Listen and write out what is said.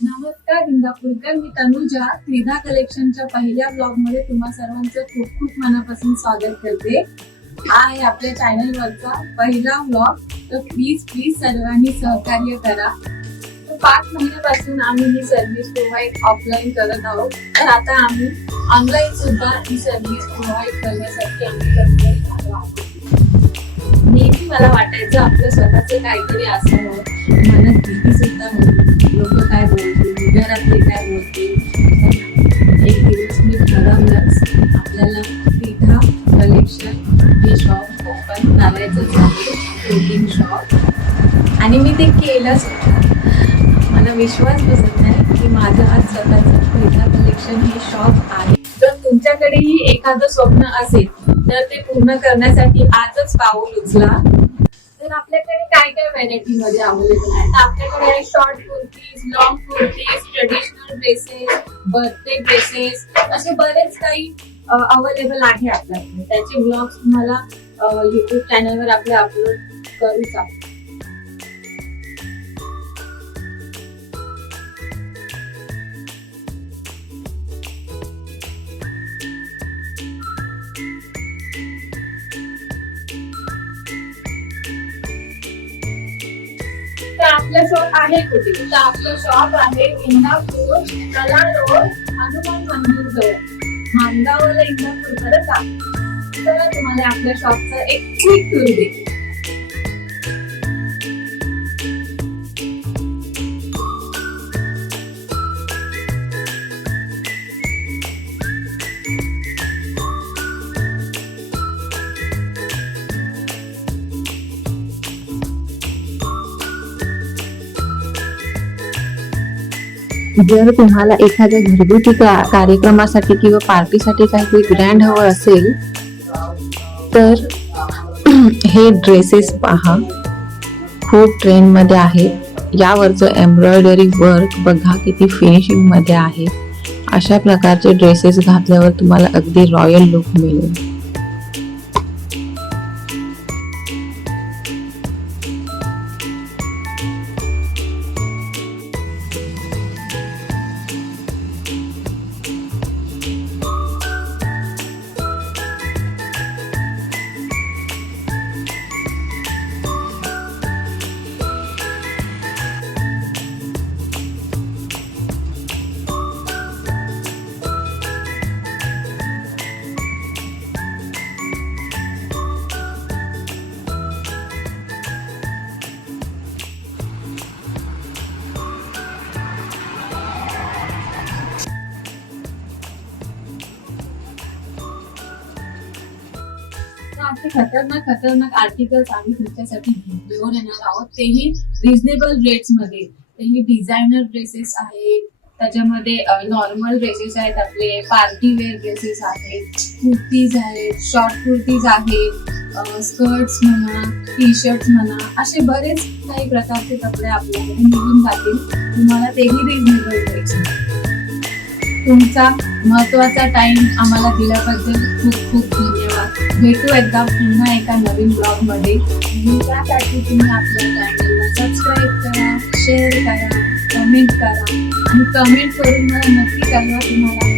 नमस्कार इंदापूरकर, मी तनुजा त्रिधा कलेक्शनच्या पहिल्या ब्लॉग मध्ये तुम्हा सर्वांचं खूप खूप मनापासून स्वागत करते. हा आहे आपल्या चॅनल वरचा पहिला ब्लॉग, तर प्लीज सर्वांनी सहकार्य करा. 5 महिन्यापासून आम्ही ही सर्व्हिस प्रोव्हाइड ऑफलाईन करत आहोत, तर आता आम्ही ऑनलाईन सुद्धा ही सर्व्हिस प्रोव्हाइड करण्यासाठी आम्ही तत्पर झालो आहोत. नेहमी मला वाटायचं आपलं स्वतःचं काहीतरी असावं, मनात भीती सुद्धा होती, लोक काय बोलतील, घरातले काय बोलतील. एक दिवस मी ठरवलंच, आपल्याला त्रिधा कलेक्शन हे शॉप ओपन करायचंच आहे, क्लोथिंग शॉप. आणि मी ते केलंच होतं. मला विश्वास बसत नाही की माझं आज स्वतःचं त्रिधा कलेक्शन हे शॉप आहे. जर तुमच्याकडेही एखादं स्वप्न असेल तर ते पूर्ण करण्यासाठी आजच पाऊल उचला. तर आपल्याकडे काय काय व्हरायटी मध्ये अवेलेबल आहे, तर आपल्याकडे आहे short kurtis, long kurtis, traditional dresses, birthday dresses, असे बरेच काही अवेलेबल आहे आपल्याकडे. त्याचे ब्लॉग्स तुम्हाला युट्यूब चॅनलवर आपले अपलोड करू शकतो. तर आपलं शॉप आहे कुठे, तर आपलं शॉप आहे इंदापूर कला रोड, हनुमान मंदिर जवळ, मांगावला इंदापूर करत आहे. तर तुम्हाला आपल्या शॉपचं एक क्विक टूर देते. जर तुम्हाला एखाद्या घरगुती कार्यक्रमासाठी किंवा पार्टीसाठी काहीतरी ग्रँड हवं असेल तर हे ड्रेसेस पहा, खूप ट्रेंड मध्ये आहे. यावरचं एम्ब्रॉयडरी वर्क बघा किती फिनिशिंग मध्ये आहे. अशा प्रकारचे ड्रेसेस घातल्यावर तुम्हाला अगदी रॉयल लुक मिळेल. असे खतरनाक आर्टिकल्स आम्ही तुमच्यासाठी घेऊन येणार आहोत, तेही रिझनेबल रेट्स मध्ये. तेही डिझायनर ड्रेसेस आहेत, त्याच्यामध्ये नॉर्मल ड्रेसेस आहेत, आपले पार्टी वेअर ड्रेसेस आहेत, कुर्तीज आहेत, शॉर्ट कुर्तीज आहेत, स्कर्ट्स म्हणा, टी शर्ट म्हणा, असे बरेच काही प्रकारचे कपडे आपल्याकडे मिळून जातील तुम्हाला, तेही रिझनेबल रेट्स. तुमचा महत्वाचा टाइम आम्हाला दिल्याबद्दल खूप खूप धन्यवाद. भेटू एकदा पुन्हा एका नवीन ब्लॉग मध्ये. त्यासाठी तुम्ही आपल्या चॅनलला सबस्क्राईब करा, शेअर करा, कमेंट करा आणि कमेंट करून मला नक्की कळवा तुम्हाला